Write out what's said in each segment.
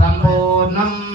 संपूर्णम्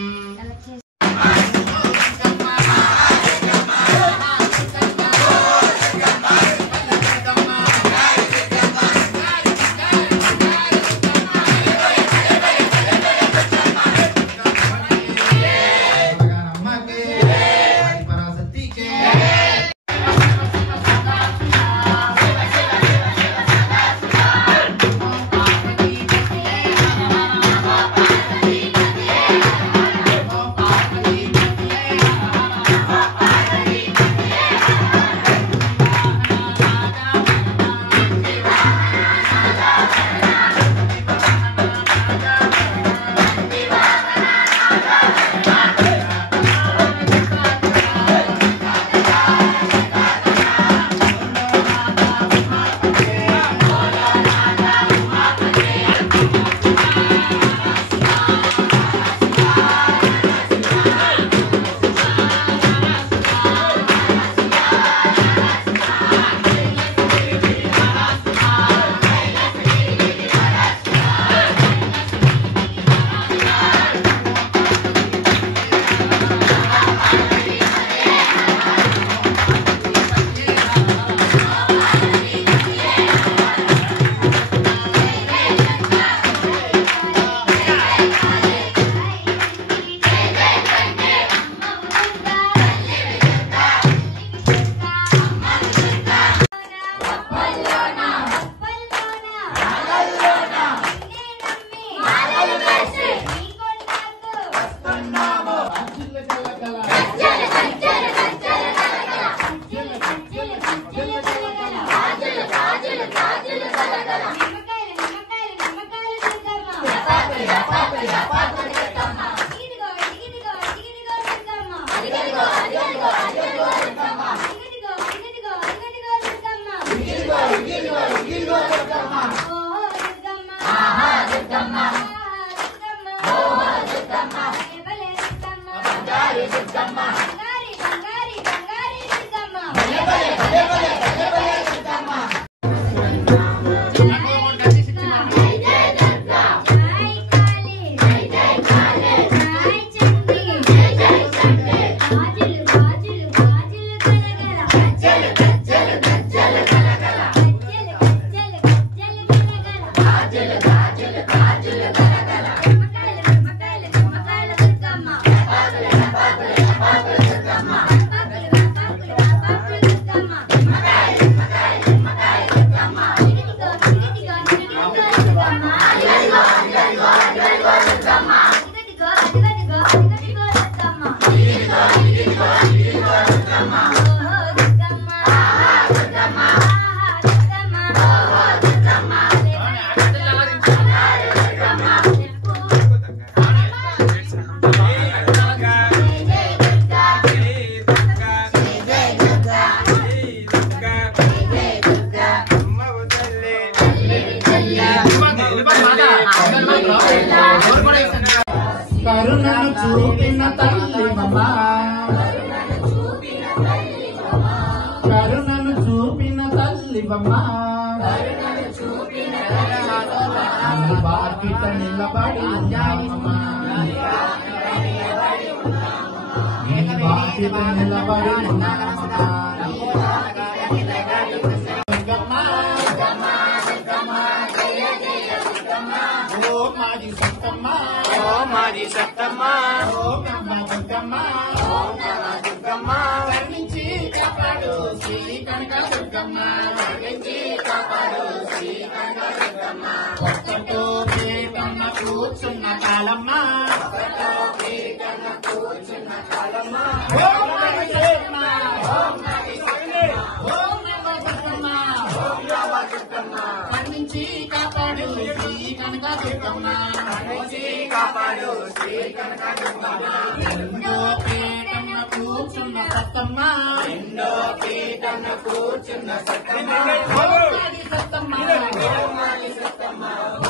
కరుణను చూపిన తల్లివమ్మ కరుణను చూపిన తల్లివమ్మ బాకిట నిలబడి ఉన్నామమ్మ బాకిట నిలబడి ఉన్నామమ్మ మాది సత్తమ్మ ఓం నమః దుర్గమ్మ ఓం నమః దుర్గమ్మ కరుణించి కాపాడు శ్రీ కనక దుర్గమ్మ కరుణించి కాపాడు శ్రీ కనక దుర్గమ్మ కొత్తతో పీఠమ్మ కూర్చున్న కాలమ్మ కూర్చున్న కాలమ్మ ఓం నమః దుర్గమ్మ ఓం నమః దుర్గమ్మ ఓం నమః దుర్గమ్మ కరుణించి కాపాడు శ్రీ కనక దుర్గమ్మ కరుణించి కాపాడు శ్రీ కనక దుర్గమ్మ ఎన్నో పీఠమ్మ కూర్చున్న సత్తమ్మ ఎన్నో కూర్చున్న సత్తమ్మ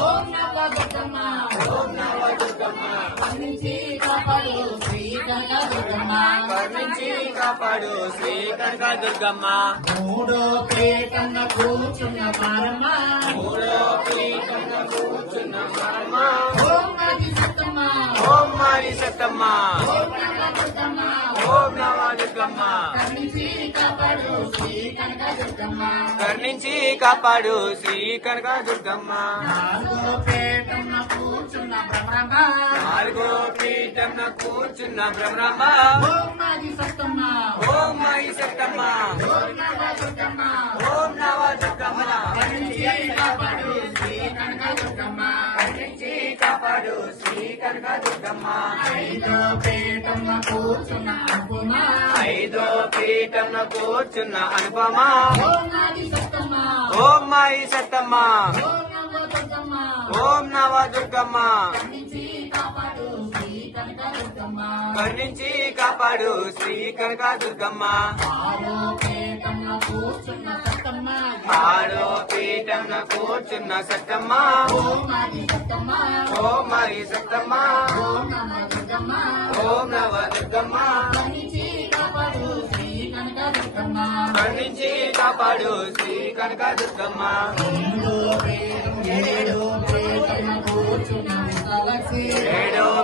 ఓం నవదుర్గమ్మ ఓం నవదుర్గమ్మ కరుణించి కాపాడు శ్రీ కనకదుర్గమ్మ కరుణించి కాపాడు శ్రీ కనకదుర్గమ్మ మూడో పీఠంగా కూర్చున్న పారమ్మ మూడో పీఠంన కూర్చున్న మారమ్మ ఓం నాది సత్తమ్మ ఓం మారి సత్తమ్మ ఓం నవదుర్గమ్మ ఓం నవదుర్గమ్మ కరుణించి కాపాడు శ్రీ కనకదుర్గమ్మ కరుణించి కాపాడు శ్రీ కనకదుర్గమ్మ నాలుగో పీఠంగా కూర్చున్న భ్రమరమ్మ నాలుగో పీఠంన కూర్చున్న బ్రహ్మమ్మ ఓం నాది సత్తమ్మ ఓం మారి సత్తమ్మ ఓం నవదుర్గమ్మ ఓం నవదుర్గమ్మ కరుణించి కాపాడు శ్రీ కనకదుర్గమ్మ కరుణించి కాపాడు శ్రీ కనకదుర్గమ్మ ఐదో పీఠంగా కూర్చున్న అనుపమ ఐదో పీఠంన కూర్చున్న అనుపమ ఓం నాది సత్తమ్మ ఓం మాయి సత్తమ్మ ఓం నవదుర్గమ్మ ఓం నవదుర్గమ్మ కరుణించి కాపాడు శ్రీ కనకదుర్గమ్మ కరుణించి కాపాడు శ్రీ కనకదుర్గమ్మ ఆరో పీఠంగా కూర్చున్న సత్తమ్మ ఆడో పీఠంన కూర్చున్న సత్తమ్మ ఓం నాది సత్తమ్మ ఓం మాయి సత్తమ్మ ఓం నవదుర్గమ్మ ఓం నవదుర్గమ్మ కరుణించి కాపాడు శ్రీ కనకదుర్గమ్మ కరుణించి కాపాడు శ్రీ కనకదుర్గమ్మ ఏడో పీఠంగా కూర్చున్న విశాలక్షి ఏడో పీఠంన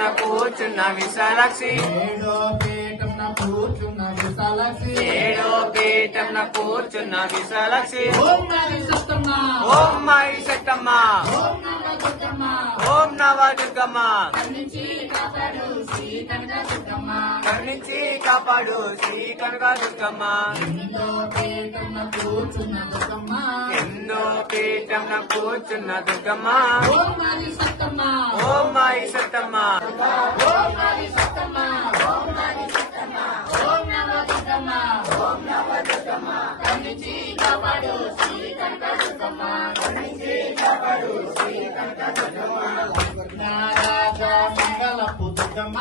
కూర్చున్న విశాలాక్షి ఏడో పీఠంగా కూర్చున్న విశాలక్షి ఏడో పీఠంన కూర్చున్న విశాలాక్షి ఓం నాది సత్తమ్మ ఓం మాయి సత్తమ్మ ఓం నవదుర్గమ్మ ఓం నవదుర్గమ్మ కరుణించి కాపాడు శ్రీ కనకదుర్గమ్మ కరుణించి కాపాడు శ్రీ కనకదుర్గమ్మ ఎనిమిదో పీఠంగా కూర్చున్న దుర్గమ్మ ఎన్నో పీఠంన కూర్చున్న దుర్గమ్మ ఓం నాది సత్తమ్మ ఓం మాయి సత్తమ్మ ఓం నాది సత్తమ్మ ఓం నాది సత్తమ్మ ఓం నవదుర్గమ్మ ఓం నవదుర్గమ్మ కరుణించి కాపాడు శ్రీ కనకదుర్గమ్మ కరుణించి కాపాడు శ్రీ కనకదుర్గమ్మ నారాజ మంగళపు దుర్గమ్మ